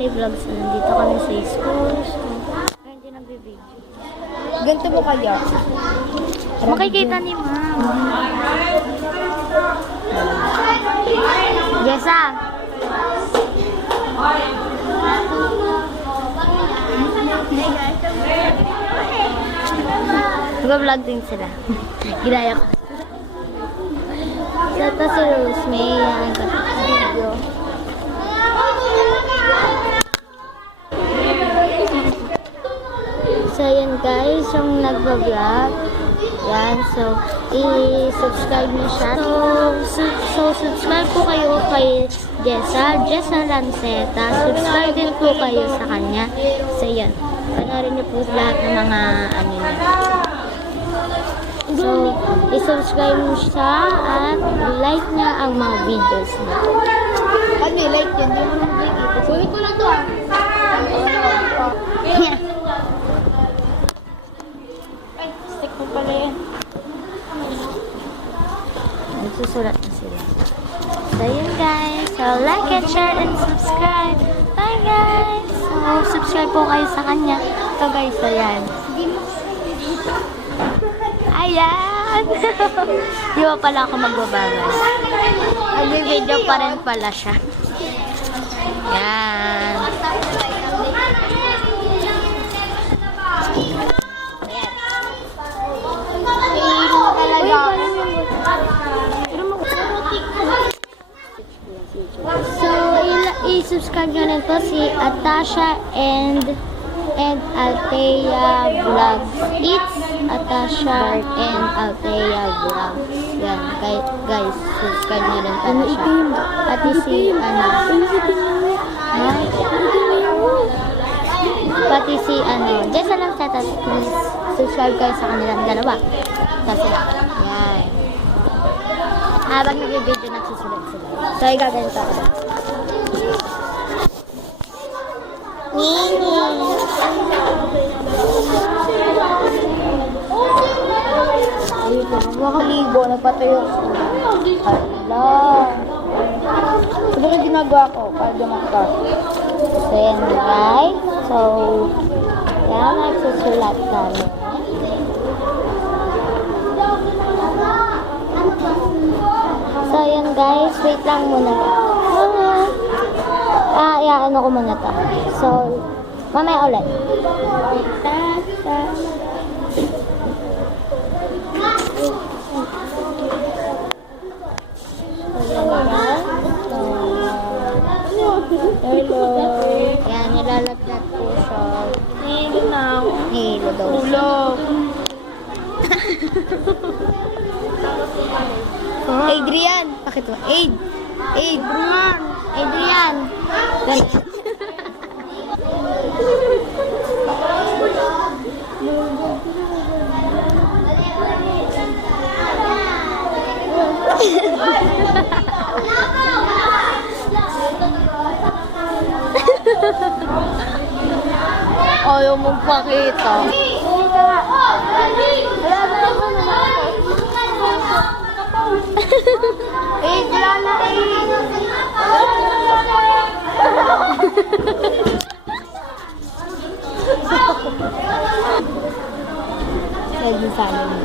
Play vlogs na nandito kami sa school. So, hindi nagbe-video. Ganito mo kaya? Makikita ni ma'am. Jessa! Mag-vlog din sila. Ginaya ko. So, ito si Rose May. Yan, video. So, yan guys, yung nagbablog. Yan, so, i-subscribe niyo siya. So, subscribe po kayo kay Jessa Lanceta. Subscribe din po kayo sa kanya. So, yan. Panoorin niyo po lahat ng mga ano niya. So, i-subscribe niyo siya at like niya ang mga videos niya. Ano, like yun? Hindi mo naman like ito. Sulit ko na to ah. Stick mo pala yan. Nagsusulat na sila. So, yun guys. So, like and share and subscribe. Bye guys! So, subscribe po kayo sa kanya. Ito guys, ayan. Ayan! Di ba pala ako magbabagay? Nag-video pa rin pala siya. Yan. So, i-subscribe nyo rin po si Atasha and Althea Vlogs. It's Atasha and Althea Vlogs. Yan, guys, subscribe nyo rin pala siya. Pati si, pati si, Jessa Lanceta, please, subscribe kayo sa kanilang dalawa. Tapos sila. Yan. Habang nag-video, nagsusulat sila. So, igaganito ako doon. Nini! Ayun po, nakakaligo, nagpatayo ko. Hala. So, bakit ginagawa ko? Para dumaka. So, yan guys. So, yan, nagsusulat kami. So, yan guys. Wait lang muna. Ano ko muna to. So, mamaya ulit. Hello. Yan, nilalagnat po siya. Hilo na ako. Hilo daw. Tulog. Adrian! Bakit mo? Adrian! Adrian! Ganun. Ayaw mong pakita. Wala na Lagi sa amin.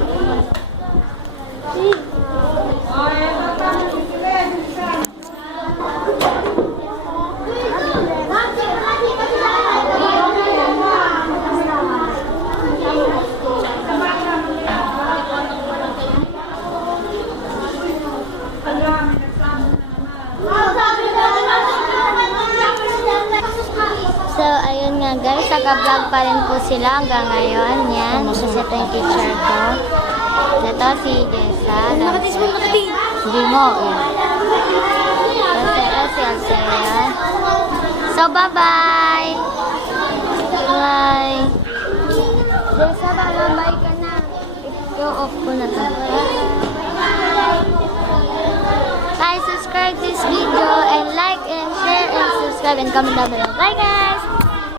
So, ayun nga guys, naka-vlog pa rin po sila hanggang ngayon. Yan, kasi ito yung teacher ko. Ito si Jessa. Hindi mo, yan. Tapos ito si Althea. So, bye-bye! Bye! Jessa, bye-bye ka na. I-off ko na to. Guys, subscribe this video and like and share and subscribe and comment down below. Bye guys!